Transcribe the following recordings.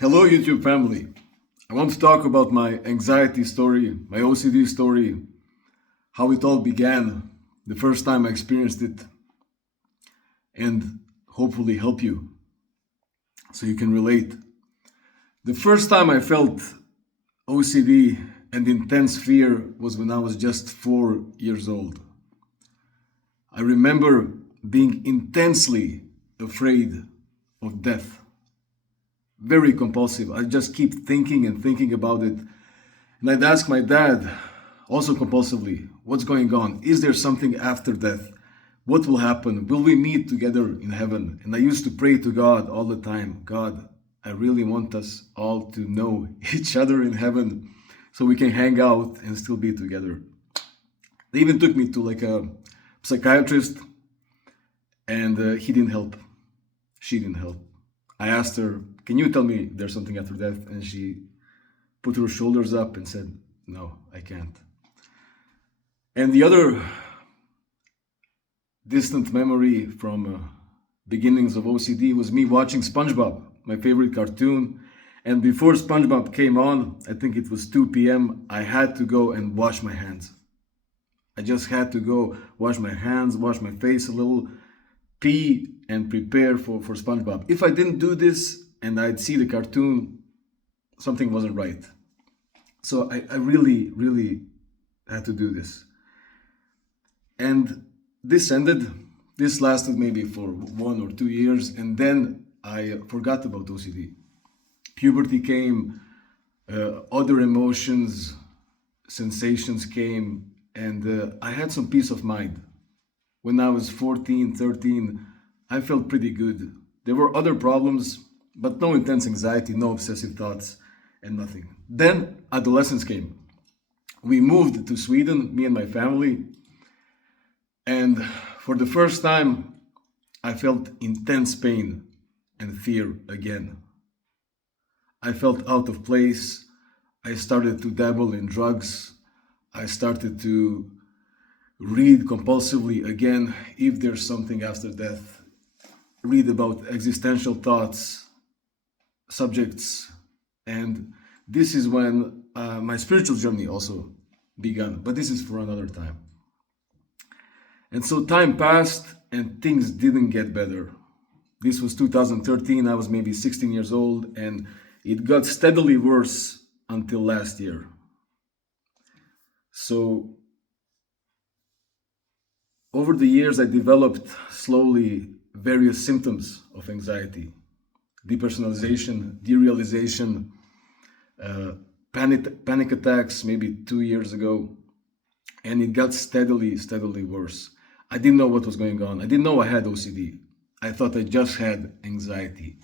Hello, YouTube family. I want to talk about my anxiety story, my OCD story, how it all began, the first time I experienced it, and hopefully help you so you can relate. The first time I felt OCD and intense fear was when I was just 4 years old. I remember being intensely afraid of death, very compulsive. I just keep thinking and thinking about it. And I'd ask my dad, also compulsively, what's going on? Is there something after death? What will happen? Will we meet together in heaven? And I used to pray to God all the time, God, I really want us all to know each other in heaven so we can hang out and still be together. They even took me to like a psychiatrist, and he didn't help. She didn't help. I asked her, can you tell me there's something after death? And she put her shoulders up and said, no, I can't. And the other distant memory from beginnings of OCD was me watching SpongeBob, my favorite cartoon. And before SpongeBob came on, I think it was 2 p.m., I had to go and wash my hands. I just had to go wash my hands, wash my face a little, pee, and prepare for SpongeBob. If I didn't do this and I'd see the cartoon, something wasn't right. So I really, really had to do this. And this ended. This lasted maybe for 1 or 2 years, and then I forgot about OCD. Puberty came, other emotions, sensations came, and I had some peace of mind. When I was 14, 13, I felt pretty good. There were other problems, but no intense anxiety, no obsessive thoughts, and nothing. Then adolescence came. We moved to Sweden, me and my family, and for the first time, I felt intense pain and fear again. I felt out of place. I started to dabble in drugs. I started to read compulsively again, if there's something after death. Read about existential thoughts, subjects, and this is when my spiritual journey also began. But this is for another time. And so time passed and things didn't get better. This was 2013, I was maybe 16 years old, and it got steadily worse until last year. So over the years, I developed slowly various symptoms of anxiety: depersonalization, derealization, panic attacks maybe 2 years ago, and it got steadily worse. I didn't know what was going on. I didn't know I had OCD. I thought I just had anxiety.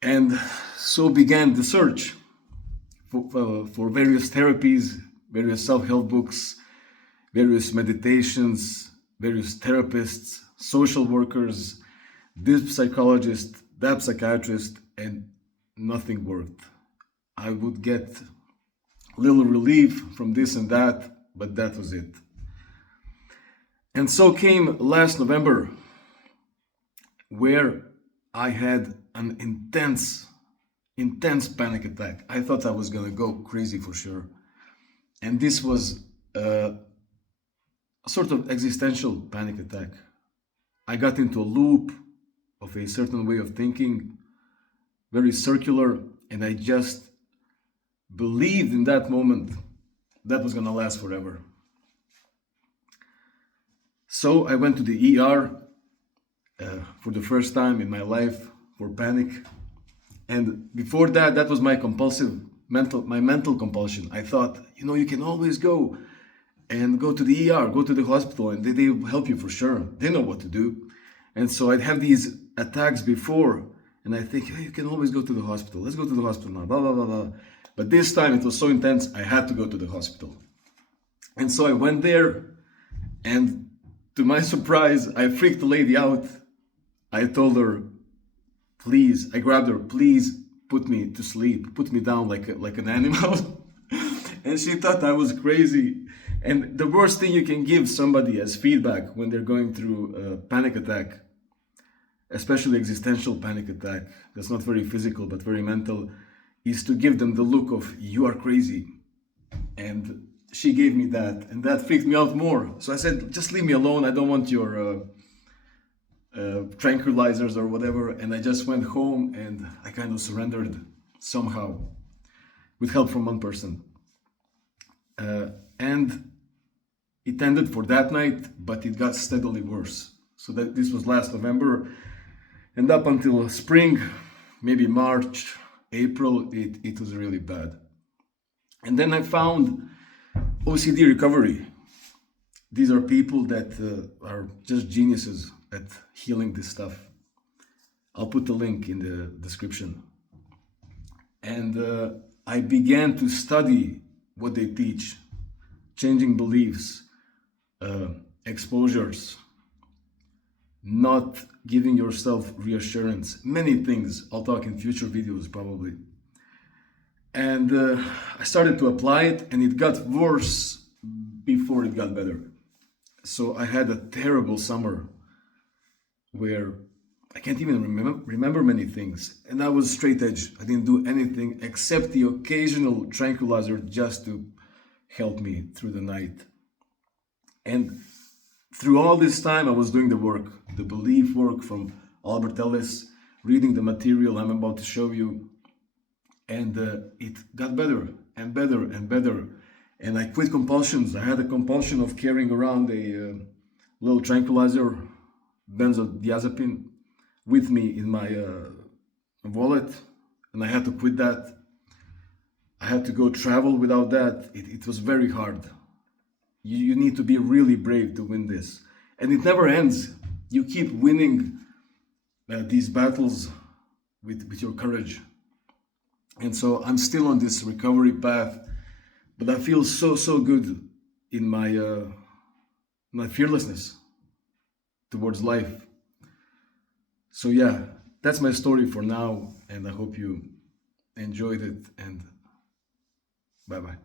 And so began the search for various therapies, various self-help books, various meditations, various therapists, social workers, this psychologist, that psychiatrist, and nothing worked. I would get little relief from this and that, but that was it. And so came last November, where I had an intense panic attack. I thought I was gonna go crazy for sure. And this was a sort of existential panic attack. I got into a loop of a certain way of thinking, very circular, and I just believed in that moment that was gonna last forever. So I went to the ER for the first time in my life for panic. And before that, that was my mental compulsion. I thought, you can always go to the ER, go to the hospital, and they will help you for sure. They know what to do. And so I'd have these attacks before, and I think, hey, you can always go to the hospital. Let's go to the hospital now, blah, blah, blah, blah. But this time it was so intense, I had to go to the hospital. And so I went there, and to my surprise, I freaked the lady out. I told her, please, I grabbed her, please put me to sleep, put me down like an animal. And she thought I was crazy. And the worst thing you can give somebody as feedback when they're going through a panic attack especially existential panic attack, that's not very physical but very mental, is to give them the look of "you are crazy." And she gave me that, and that freaked me out more. So I said, "Just leave me alone. I don't want your tranquilizers or whatever." And I just went home and I kind of surrendered somehow with help from one person. And it ended for that night, but it got steadily worse. So that this was last November, and up until spring, maybe March, April, it was really bad. And then I found OCD recovery. These are people that are just geniuses at healing this stuff. I'll put the link in the description. And I began to study what they teach: changing beliefs, exposures, not giving yourself reassurance, many things. I'll talk in future videos probably. And I started to apply it, and it got worse before it got better. So I had a terrible summer where I can't even remember many things. And I was straight edge. I didn't do anything except the occasional tranquilizer just to help me through the night. And through all this time, I was doing the work, the belief work from Albert Ellis, reading the material I'm about to show you. And it got better and better and better. And I quit compulsions. I had a compulsion of carrying around a little tranquilizer, benzodiazepine, with me in my wallet. And I had to quit that. I had to go travel without that. It was very hard. You need to be really brave to win this. And it never ends. You keep winning these battles with your courage. And so I'm still on this recovery path, but I feel so good in my fearlessness towards life. So yeah, that's my story for now, and I hope you enjoyed it, and bye bye.